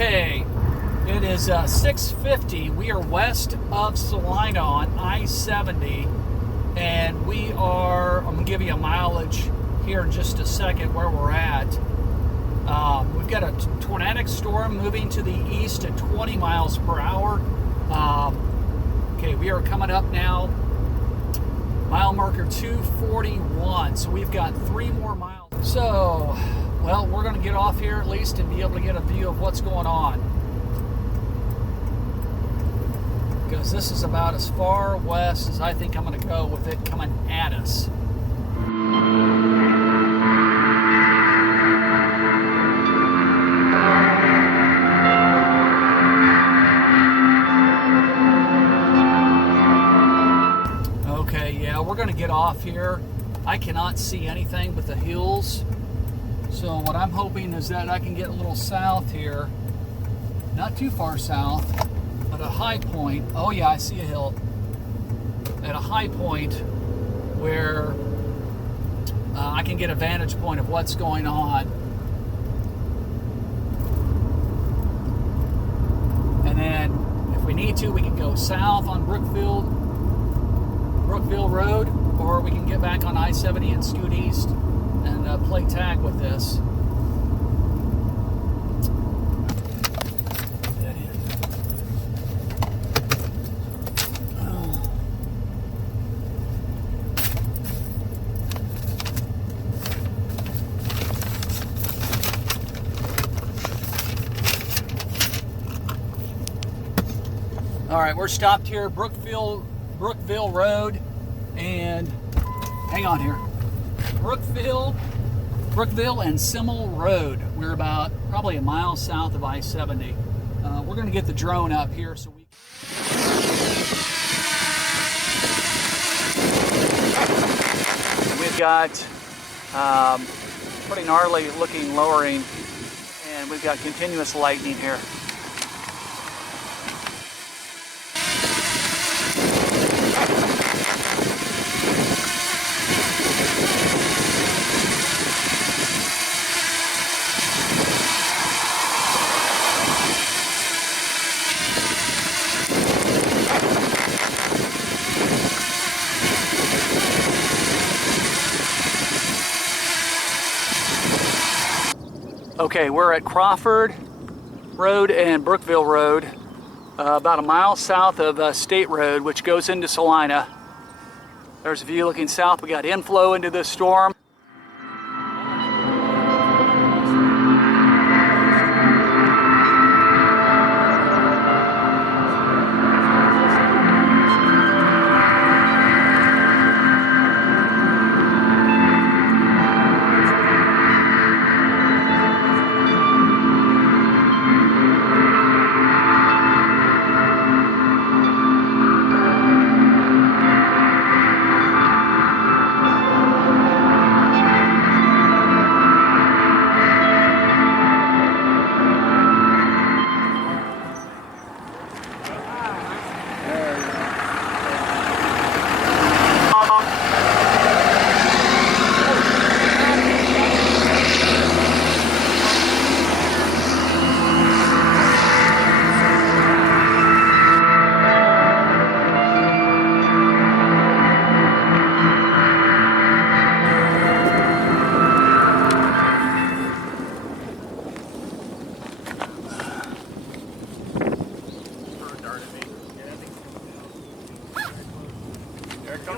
Okay, it is 6:50. We are west of Salina on I-70, and we are, I'm going to give you a mileage here in just a second where we're at. We've got a tornadic storm moving to the east at 20 miles per hour. Okay, we are coming up now, mile marker 241, so we've got 3 more miles. So, well, we're going to get off here at least and be able to get a view of what's going on, because this is about as far west as I think I'm going to go with it coming at us. Okay, yeah, we're going to get off here. I cannot see anything but the hills. So what I'm hoping is that I can get a little south here. Not too far south, but a high point. Oh yeah, I see a hill. At a high point where I can get a vantage point of what's going on. And then if we need to, we can go south on Brookville Road, or we can get back on I-70 and scoot east and play tag with this. All right, we're stopped here, Brookville Road, and hang on here. Brookville and Simmel Road. We're about probably a mile south of I-70. We're going to get the drone up here so we. We've got pretty gnarly looking lowering, and we've got continuous lightning here. Okay, we're at Crawford Road and Brookville Road, about a mile south of State Road, which goes into Salina. There's a view looking south. We got inflow into this storm.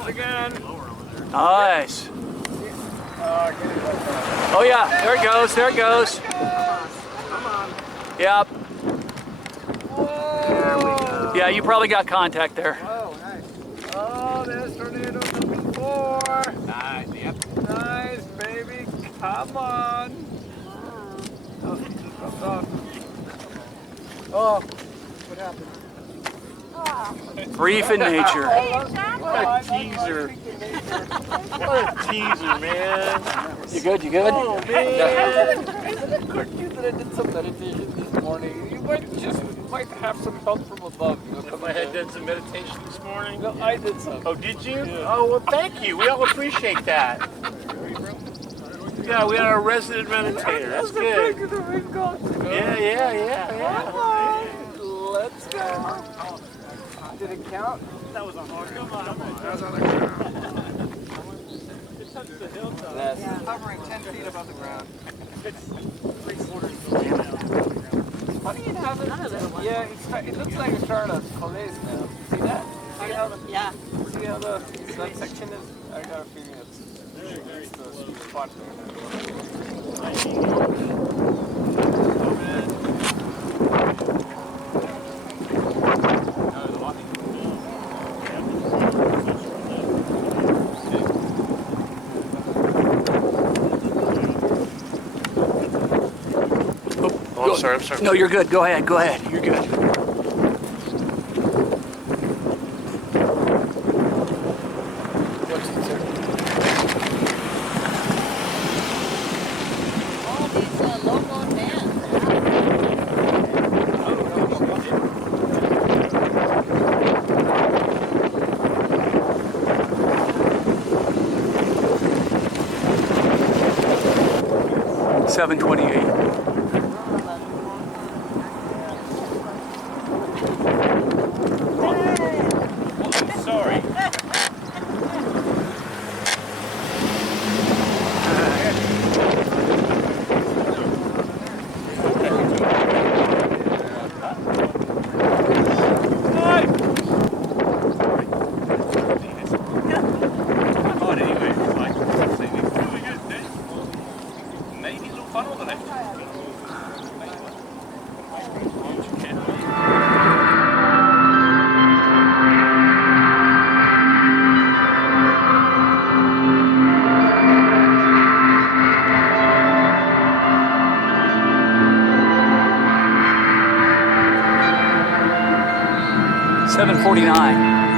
Again. Nice. Oh yeah, there it goes, there it goes. Come on. Yep. Whoa. Yeah, you probably got contact there. Oh, nice. Oh, there's tornado number 4. Nice, yep. Nice, baby. Come on. Oh, what happened? Brief in nature. What a teaser. What a teaser, man. You good, you good? Oh, man. Isn't it good that I did some meditation this morning? You might have some help from above. If I had done some meditation this morning? No, I did some. Oh, did you? Yeah. Oh, well, thank you. We all appreciate that. Yeah, we are a resident meditator. That's good. Yeah. Come on. Let's go. Did it count? That was a hard. Come on. That was on the ground. It touched the hilltop. That's hovering 10 feet above the ground. It's 3/4 down. Funny it happens. Yeah, it looks like it's starting to collapse now. See that? See how Yeah. see how that section is? I got a feeling it's the spot Oh, I'm sorry. No, you're good. Go ahead. You're good. All these local bands. 728. I'm sorry. $749.